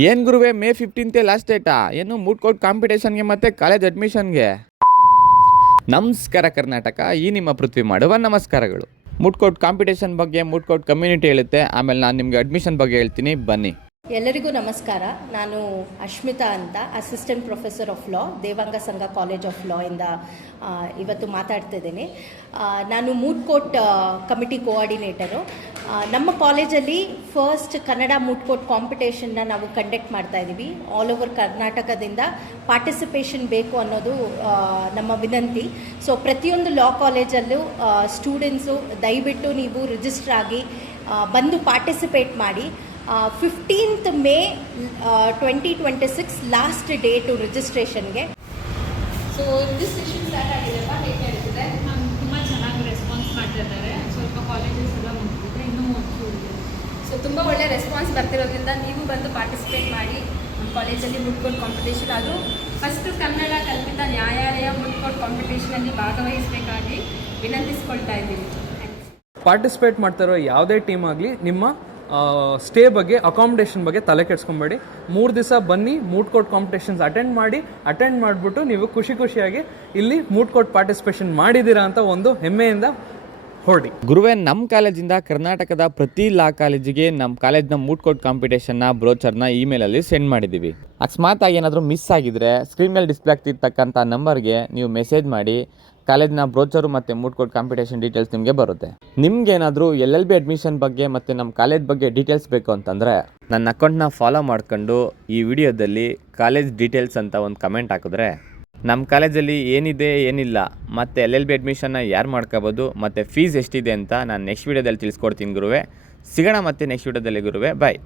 ಏನು ಗುರುವೆ May 15 last data? ಏನು ಮೂಡ್ ಕೋರ್ಟ್ ಕಾಂಪಿಟೇಷನ್ಗೆ ಮತ್ತು ಕಾಲೇಜ್ ಅಡ್ಮಿಷನ್ಗೆ? ನಮಸ್ಕಾರ ಕರ್ನಾಟಕ, ಈ ನಿಮ್ಮ ಪೃಥ್ವಿ ಮಾಡುವ ನಮಸ್ಕಾರಗಳು. ಮೂಡ್ ಕೋರ್ಟ್ ಕಾಂಪಿಟೇಷನ್ ಬಗ್ಗೆ ಮೂಡ್ ಕೋರ್ಟ್ ಕಮ್ಯುನಿಟಿ ಹೇಳುತ್ತೆ, ಆಮೇಲೆ ನಾನು ನಿಮಗೆ ಅಡ್ಮಿಷನ್ ಬಗ್ಗೆ ಹೇಳ್ತೀನಿ, ಬನ್ನಿ. ಎಲ್ಲರಿಗೂ ನಮಸ್ಕಾರ. ನಾನು ಅಶ್ಮಿತಾ ಅಂತ, assistant professor of law, Devanga ಸಂಘ ಕಾಲೇಜ್ ಆಫ್ ಲಾ ಇಂದ ಇವತ್ತು ಮಾತಾಡ್ತಿದ್ದೀನಿ. ನಾನು ಮೂಡ್ ಕೋರ್ಟ್ ಕಮಿಟಿ ಕೋಆರ್ಡಿನೇಟರು. ನಮ್ಮ ಕಾಲೇಜಲ್ಲಿ ಫಸ್ಟ್ ಕನ್ನಡ ಮೂಡ್ ಕೋರ್ಟ್ ಕಾಂಪಿಟೇಷನ್ನ ನಾವು ಕಂಡಕ್ಟ್ ಮಾಡ್ತಾ ಇದ್ದೀವಿ. ಆಲ್ ಓವರ್ ಕರ್ನಾಟಕದಿಂದ ಪಾರ್ಟಿಸಿಪೇಷನ್ ಬೇಕು ಅನ್ನೋದು ನಮ್ಮ ವಿನಂತಿ. ಸೊ ಪ್ರತಿಯೊಂದು ಲಾ ಕಾಲೇಜಲ್ಲೂ ಸ್ಟೂಡೆಂಟ್ಸು ದಯವಿಟ್ಟು ನೀವು ರಿಜಿಸ್ಟರ್ ಆಗಿ ಬಂದು ಪಾರ್ಟಿಸಿಪೇಟ್ ಮಾಡಿ. 15th May 2026 ಲಾಸ್ಟ್ ಡೇಟು ರಿಜಿಸ್ಟ್ರೇಷನ್ಗೆ. ಸೊ ರಿಜಿಸ್ಟ್ರೇಷನ್ ಸ್ಟಾರ್ಟ್ ಆಗಿದೆಯಲ್ಲ, ಹೇಗೆ ನಡೀತಿದೆ? ನಾನು ತುಂಬ ಚೆನ್ನಾಗಿ ರೆಸ್ಪಾನ್ಸ್ ಮಾಡ್ತಿದ್ದಾರೆ. ಸ್ವಲ್ಪ ಕಾಲೇಜಸ್ ಎಲ್ಲ ಮುಗಿದಿದೆ, ಇನ್ನೂ ಮುಗಿದಿದೆ. ಸೊ ತುಂಬ ಒಳ್ಳೆ ರೆಸ್ಪಾನ್ಸ್ ಬರ್ತಿರೋದ್ರಿಂದ ನೀವು ಬಂದು ಪಾರ್ಟಿಸಿಪೇಟ್ ಮಾಡಿ. ನಮ್ಮ ಕಾಲೇಜಲ್ಲಿ ಮೂಡ್ ಕೋರ್ಟ್ ಕಾಂಪಿಟೇಷನ್ ಆದರೂ ಫಸ್ಟ್ ಕನ್ನಡ ಕಲ್ಪಿತ ನ್ಯಾಯಾಲಯ ಮೂಡ್ ಕೋರ್ಟ್ ಕಾಂಪಿಟೇಷನಲ್ಲಿ ಭಾಗವಹಿಸಬೇಕಾಗಿ ವಿನಂತಿಸ್ಕೊಳ್ತಾ ಇದ್ದೀನಿ. ಪಾರ್ಟಿಸಿಪೇಟ್ ಮಾಡ್ತಾರೋ ಯಾವುದೇ ಟೀಮ್ ಆಗಲಿ ನಿಮ್ಮ ಸ್ಟೇ ಬಗ್ಗೆ, ಅಕಾಮಿಡೇಷನ್ ಬಗ್ಗೆ ತಲೆ ಕೆಡ್ಸ್ಕೊಬೇಡಿ. 3 ದಿವಸ ಬನ್ನಿ, ಮೂಡ್ ಕೋರ್ಟ್ ಕಾಂಪಿಟೇಷನ್ಸ್ ಅಟೆಂಡ್ ಮಾಡಿಬಿಟ್ಟು ನೀವು ಖುಷಿಯಾಗಿ ಇಲ್ಲಿ ಮೂಡ್ ಕೋರ್ಟ್ ಪಾರ್ಟಿಸಿಪೇಷನ್ ಮಾಡಿದ್ದೀರಾ ಅಂತ ಒಂದು ಹೆಮ್ಮೆಯಿಂದ ಹೊರಡಿ. ಗುರುವೆ, ನಮ್ಮ ಕಾಲೇಜಿಂದ ಕರ್ನಾಟಕದ ಪ್ರತಿ ಲಾ ಕಾಲೇಜಿಗೆ ನಮ್ಮ ಕಾಲೇಜ್ನ ಮೂಡ್ ಕೋರ್ಟ್ ಕಾಂಪಿಟೇಷನ್ನ ಬ್ರೋಚರ್ನ ಇಮೇಲಲ್ಲಿ ಸೆಂಡ್ ಮಾಡಿದ್ದೀವಿ. ಅಕಸ್ಮಾತ್ ಆಗಿ ಏನಾದರೂ ಮಿಸ್ ಆಗಿದ್ರೆ ಸ್ಕ್ರೀನ್ ಮೇಲೆ ಡಿಸ್ಪ್ಲೇ ಆಗ್ತಿರ್ತಕ್ಕಂಥ ನಂಬರ್ಗೆ ನೀವು ಮೆಸೇಜ್ ಮಾಡಿ. ಕಾಲೇಜ್ನ ಬ್ರೋಚರು ಮತ್ತು ಮೂಡ್ ಕೋರ್ಟ್ ಕಾಂಪಿಟೇಷನ್ ಡೀಟೇಲ್ಸ್ ನಿಮಗೆ ಬರುತ್ತೆ. ನಿಮ್ಗೇನಾದರೂ LLB ಅಡ್ಮಿಷನ್ ಬಗ್ಗೆ ಮತ್ತು ನಮ್ಮ ಕಾಲೇಜ್ ಬಗ್ಗೆ ಡೀಟೇಲ್ಸ್ ಬೇಕು ಅಂತಂದರೆ ನನ್ನ ಅಕೌಂಟ್ನ ಫಾಲೋ ಮಾಡ್ಕೊಂಡು ಈ ವಿಡಿಯೋದಲ್ಲಿ ಕಾಲೇಜ್ ಡೀಟೇಲ್ಸ್ ಅಂತ ಒಂದು ಕಮೆಂಟ್ ಹಾಕಿದ್ರೆ ನಮ್ಮ ಕಾಲೇಜಲ್ಲಿ ಏನಿದೆ ಏನಿಲ್ಲ ಮತ್ತು LLB ಅಡ್ಮಿಷನ್ನ ಯಾರು ಮಾಡ್ಕೋಬೋದು ಮತ್ತು ಫೀಸ್ ಎಷ್ಟಿದೆ ಅಂತ ನಾನು ನೆಕ್ಸ್ಟ್ ವಿಡಿಯೋದಲ್ಲಿ ತಿಳಿಸ್ಕೊಡ್ತೀನಿ ಗುರುವೆ. ಸಿಗೋಣ ಮತ್ತೆ ನೆಕ್ಸ್ಟ್ ವಿಡಿಯೋದಲ್ಲಿ ಗುರುವೆ. ಬಾಯ್.